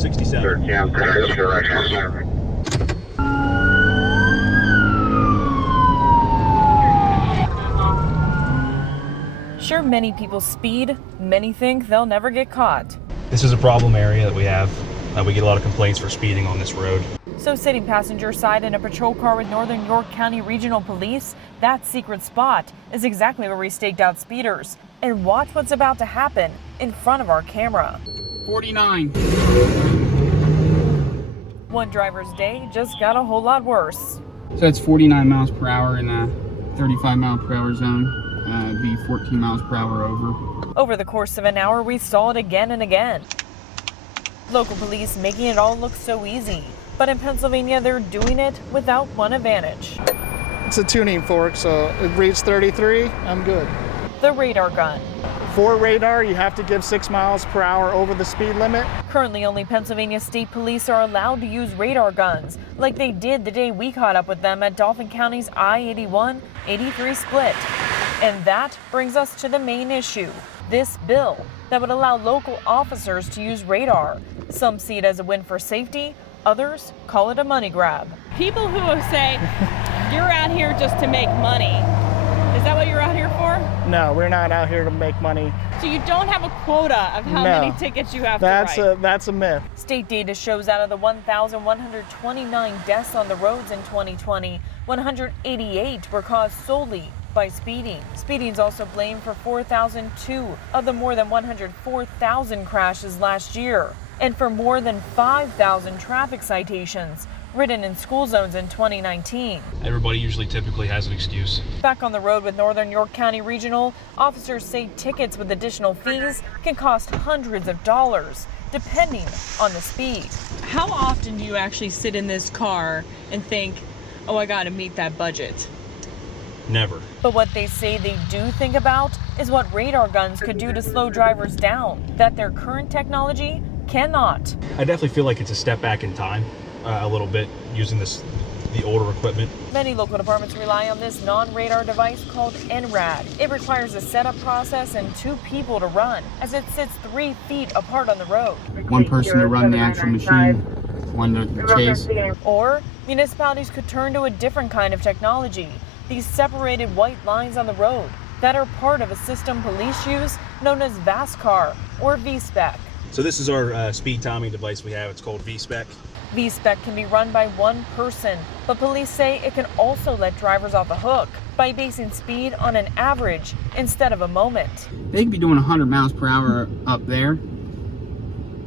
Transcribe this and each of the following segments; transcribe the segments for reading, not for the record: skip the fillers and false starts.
67. Yeah, direction. Sure, many people speed, many think they'll never get caught. This is a problem area that we have. We get a lot of complaints for speeding on this road. So sitting passenger side in a patrol car with Northern York County Regional Police, that secret spot is exactly where we staked out speeders. And watch what's about to happen in front of our camera. 49. One driver's day just got a whole lot worse. So that's 49 miles per hour in a 35 mile per hour zone. Be 14 miles per hour over. Over the course of an hour, we saw it again and again. Local police making it all look so easy. But in Pennsylvania, they're doing it without one advantage. It's a tuning fork, so it reads 33, I'm good. The radar gun. For radar, you have to give 6 miles per hour over the speed limit. Currently, only Pennsylvania State Police are allowed to use radar guns, like they did the day we caught up with them at Dauphin County's I-81-83 split. And that brings us to the main issue, this bill that would allow local officers to use radar. Some see it as a win for safety, others call it a money grab. People who say, you're out here just to make money. Is that what you're out here for? No, we're not out here to make money. So you don't have a quota of how many tickets you have to write? That's a myth. State data shows out of the 1,129 deaths on the roads in 2020, 188 were caused solely by speeding. Speeding is also blamed for 4,002 of the more than 104,000 crashes last year, and for more than 5,000 traffic citations written in school zones in 2019. Everybody typically has an excuse. Back on the road with Northern York County Regional, officers say tickets with additional fees can cost hundreds of dollars, depending on the speed. How often do you actually sit in this car and think, oh, I gotta meet that budget? Never. But what they say they do think about is what radar guns could do to slow drivers down, that their current technology cannot. I definitely feel like it's a step back in time, a little bit, using the older equipment. Many local departments rely on this non-radar device called NRAD. It requires a setup process and 2 people to run, as it sits 3 feet apart on the road. One person to run the actual machine, one to chase. Or municipalities could turn to a different kind of technology, these separated white lines on the road that are part of a system police use known as VASCAR or VSPEC. So this is our speed timing device we have. It's called VSPEC. VSPEC can be run by one person, but police say it can also let drivers off the hook by basing speed on an average instead of a moment. They could be doing 100 miles per hour up there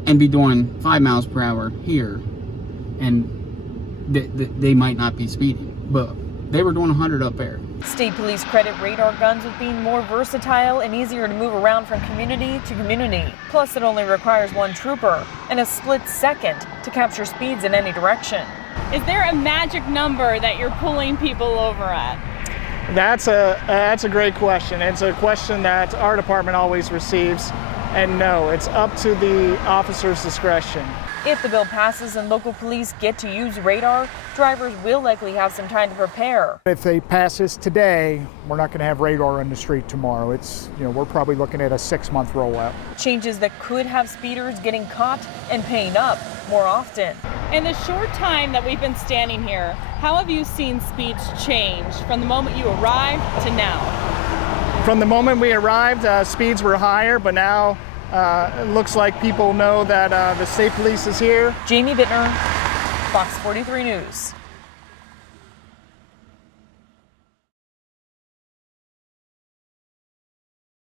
and be doing 5 miles per hour here, and they might not be speeding, but they were doing 100 up there. State police credit radar guns with being more versatile and easier to move around from community to community. Plus, it only requires 1 trooper and a split second to capture speeds in any direction. Is there a magic number that you're pulling people over at? That's a great question. It's a question that our department always receives, and no, it's up to the officer's discretion. If the bill passes and local police get to use radar, drivers will likely have some time to prepare. If they pass this today, we're not going to have radar on the street tomorrow. We're probably looking at a 6-month rollout. Changes that could have speeders getting caught and paying up more often. In the short time that we've been standing here, how have you seen speeds change from the moment you arrived to now? From the moment we arrived, speeds were higher, but now it looks like people know that the state police is here. Jamie Bittner, Fox 43 News.